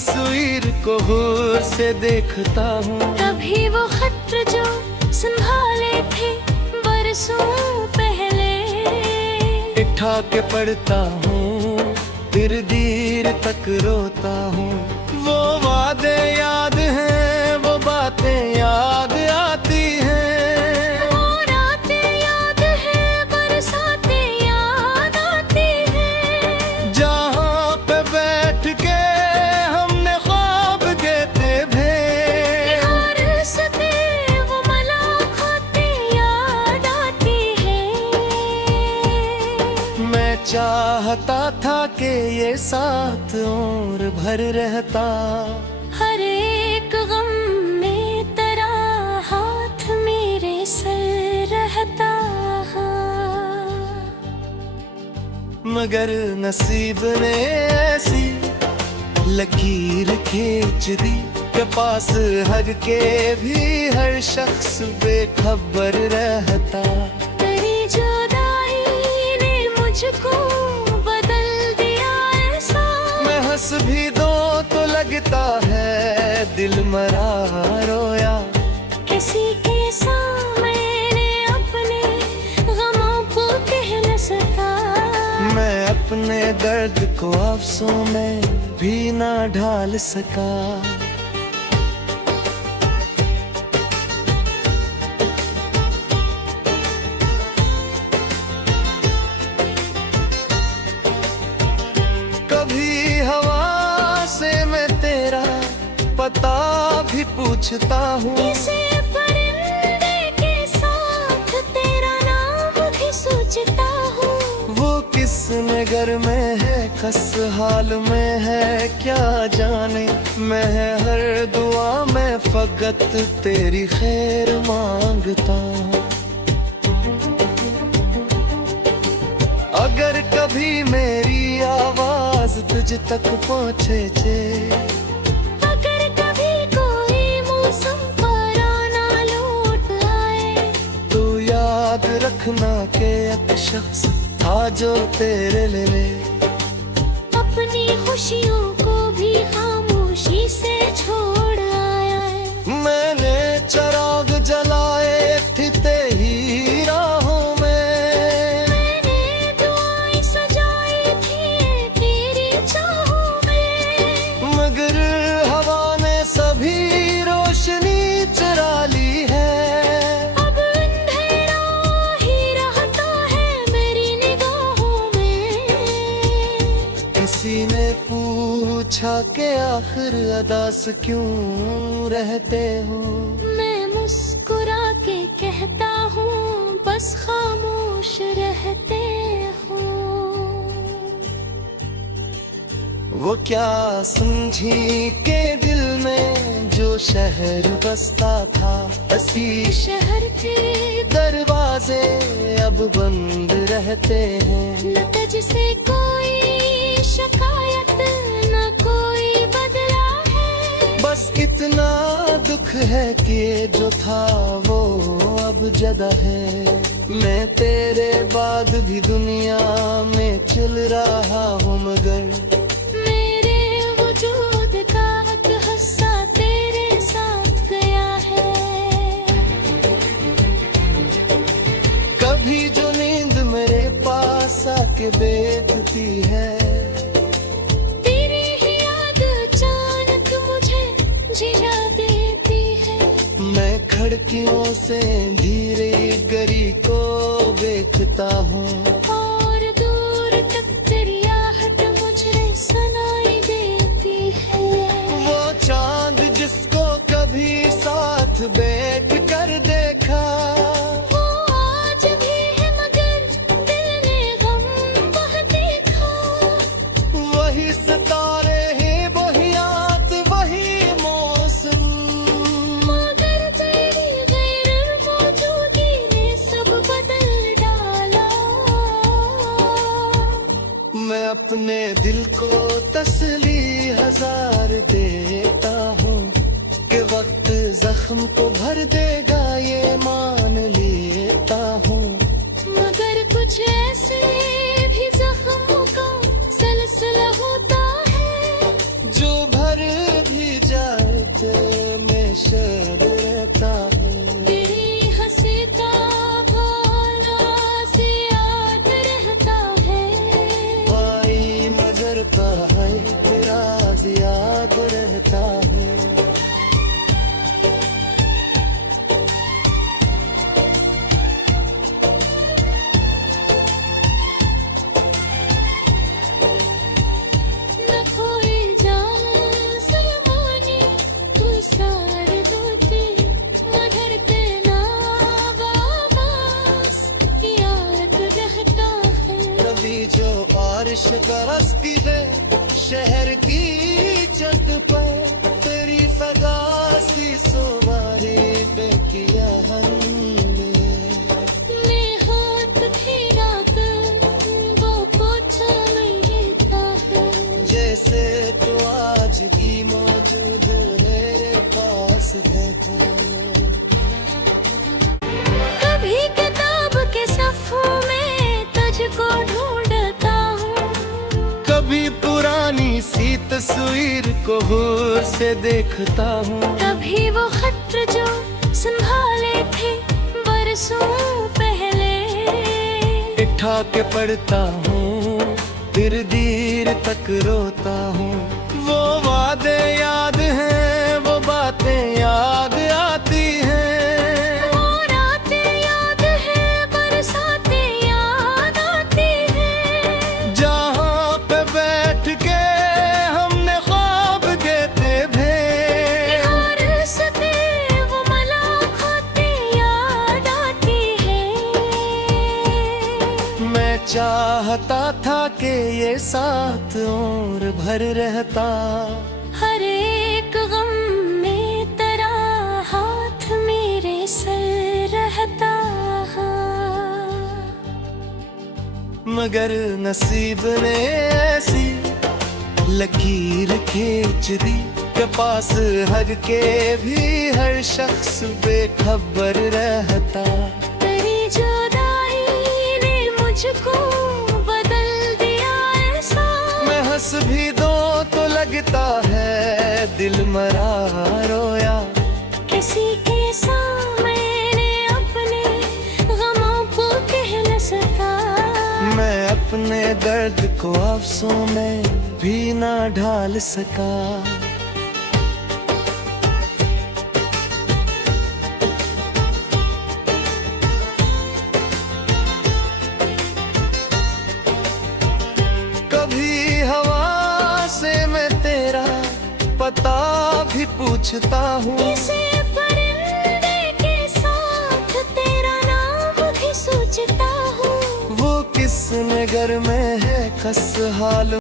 तस्वीर को गौर से देखता हूँ। कभी वो खत जो संभाले थे बरसों पहले, उठा के पढ़ता हूँ, फिर देर तक रोता हूँ। वो वादे याद हैं, वो बातें याद आती हैं, वो रातें याद हैं, बरसातें याद आती हैं। जहाँ पे बैठ के हमने ख्वाब देते थे, हर सते वो मुलाकातें याद आती हैं। मैं चाहता था कि ये साथ और भर रहता। हर एक गम में तेरा हाथ मेरे सर रहता। मगर नसीब ने ऐसी लकीर खींच दी के पास हर के भी हर शख्स बेखबर रहता। तेरी जुदाई ने मुझको बदल दिया ऐसा। मैं हंस भी दो तो लगता है दिल मरा रोया। किसी के सामने अपने गमों को कह न सका। मैं अपने दर्द को अफसों में भी ना ढाल सका। कभी हवा से मैं तेरा पता भी पूछता हूँ। किसी परिंदे के साथ तेरा नाम भी सोचता हूँ। वो किस नगर में है, किस हाल में है, क्या जाने। मैं हर दुआ में फकत तेरी खैर मांगता हूँ। अगर कभी मेरी आवाज तुझ तक पहुँचे, अगर कभी कोई मौसम पर आना लौट आए, तो याद रखना कि एक शख्स था जो तेरे लिए अपनी खुशियों को भी खामोशी से छोड़ आया है। मैंने चराग जलाए थे तेरी राहों में, मैंने दुआएं सजाई थी तेरी चाहों में। मगर हवा ने सभी रोशनी चुरा ली है। अब अंधेरा ही रहता है मेरी निगाहों में। किसी ने पूछा कि आखिर अदास क्यों रहते हो। मैं मुस्कुरा के कहता हूँ बस खामोश रहते हो। वो क्या समझी के दिल में जो शहर बसता था, ऐसी शहर के दरवाजे अब बंद रहते हैं। न तुझसे कोई शिकायत न कोई बदला है। बस इतना दुख है कि जो था वो अब जदा है। मैं तेरे बाद भी दुनिया में चल रहा हूँ, मगर मेरे वजूद का हक हिस्सा तेरे साथ गया है। कभी जो नींद मेरे पास आके बैठती है, तेरी ही याद अचानक मुझे जिला देती है। मैं खिड़कियों से धीरे गली को देखता हूँ। और दूर तक तेरी आहट मुझे सुनाई देती है। वो चांद जिसको कभी साथ बैठ कर देखा, वो आज भी है मगर दिल ने गम वह देखा। वही सितारे हैं, वही याद, वही मौसम, मगर तेरी गैर मौजूदगी ने सब बदल डाला। मैं अपने दिल को तसली हजार देता हूँ कि वक्त जख्म को भर देगा, ये मान लेता हूँ। मगर कुछ ऐसे भी जख्मों का सिलसिला होता है जो भर बारिश बरसती है शहर की छत पर, तेरी फदा सी सवारी पे किया हमने। मैं हाथ फिरा कर वो पोछा लेता है, जैसे तो आज भी मौजूद मेरे पास है। कभी किताब के सफ़ों में तुझको ढूंढता हूँ, कभी पुरानी सी तस्वीर को गौर से देखता हूँ। कभी वो खत जो संभाले थे बरसों पहले, उठा के पढ़ता हूँ फिर देर तक रोता हूँ। वो वादे याद हैं, वो बातें याद आती हैं। वो रातें याद है, बरसातें याद आती है, जहाँ पे बैठ के हमने ख्वाब देते थे, हर सते वो मुलाकातें याद आती है। मैं चाहता था कि ये साथ और भर रहता। हर एक गम में तेरा हाथ मेरे सर रहता, मगर नसीब ने ऐसी लकीर खींच दी के पास हर के भी हर शख्स बेखबर रहता। तेरी जुदाई ने मुझको बदल दिया ऐसा, मैं हंस भी दो तो लगता है दिल मरा रोया। किसी के सामने अपने गमों को कह न सका, मैं अपने दर्द को अफसों में भी ना ढाल सका। कभी हवा से मैं तेरा पता भी पूछता हूँ, किसी परिंदे के साथ तेरा नाम भी सोचता हूँ। वो किस नगर में है कस हाल